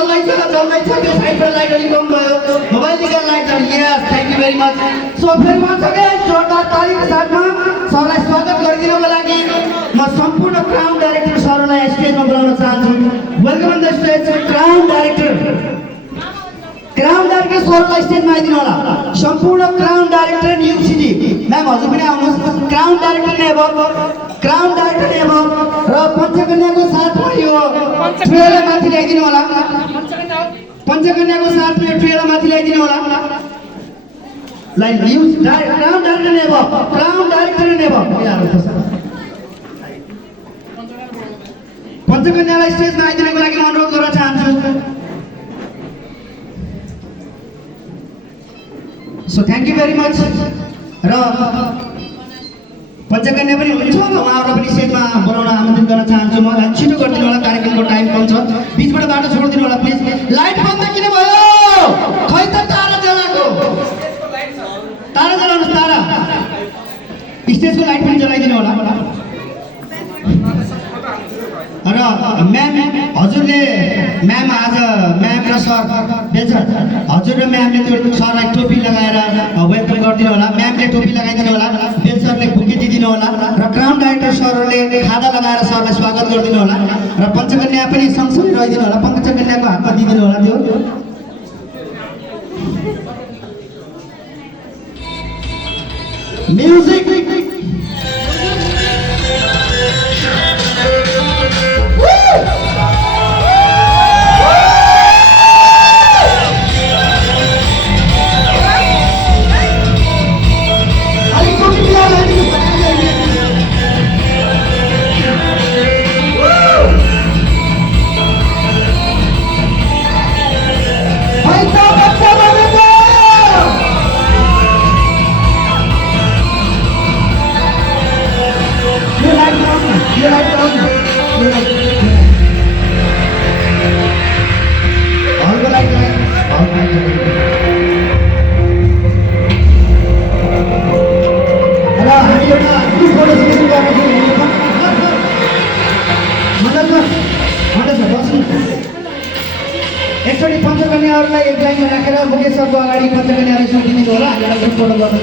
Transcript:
चल्दैछ त्यो साइडबाट लाइट अलिक कम भयो मोबाइलको light yes thank you very much so फेरि भन्छ के जोरदार तालीको साथमा सरलाई स्वागत गरिदिनको लागि म सम्पूर्ण क्राउन डाइरेक्टर सरलाई स्टेजमा बोलाउन चाहन्छु welcome in the stage crown director सरलाई स्टेजमा आइदिनु होला सम्पूर्ण crown director new city ma'am हजुर पनि आउनुहोस् क्राउन डाइरेक्टर नै अब र पञ्चकन्याको साथमा यो ट्रेला माथि ल्याइदिनु होला पञ्चकन्याको साथमा यो ट्रेला माथि ल्याइदिनु होला लाइक न्यूज क्राउन डाइरेक्टर नै अब पञ्चकन्यालाई स्टेजमा आइदिनको लागि म अनुरोध गर्न चाहन्छु so thank you very much र पञ्चकन्या पनि हुनुहुन्छ उहाँहरूलाई पनि स्टेजमा बोलाउन आमन्त्रित गर्न चाहन्छु म छिटो गरिदिनु होला कार्यक्रमको टाइम कम छ बीचबाट बाटो छोडिदिनु होला प्लिज लाइट बन्द किन भयो खै त तारा जलाएको तारा जलाउनुहोस् तारा स्टेजको लाइट पनि जलाइदिनु होला र म्याम हजुरले म्याम आज म्याम र सर बेल्छ हजुर र म्यामले त्यो सरलाई टोपी लगाएर वेलकम गरिदिनु होला म्यामले टोपी लगाइदिनु होला बेल सरले बुके दिइदिनु होला र क्राउन डाइरेक्टर सरहरूले खादा लगाएर सरलाई स्वागत गरिदिनु होला र पञ्चकन्या पनि सँगसँगै रहिदिनु होला पञ्चकन्याको हातमा दिइदिनु होला त्यो म्युजिक एकचोटि पञ्चकन्याहरूलाई एक लाइनमा राखेर मुकेश सरको अगाडि पञ्चकन्यालाई सोधिदिनु होला हामीलाई फोटो गर्नु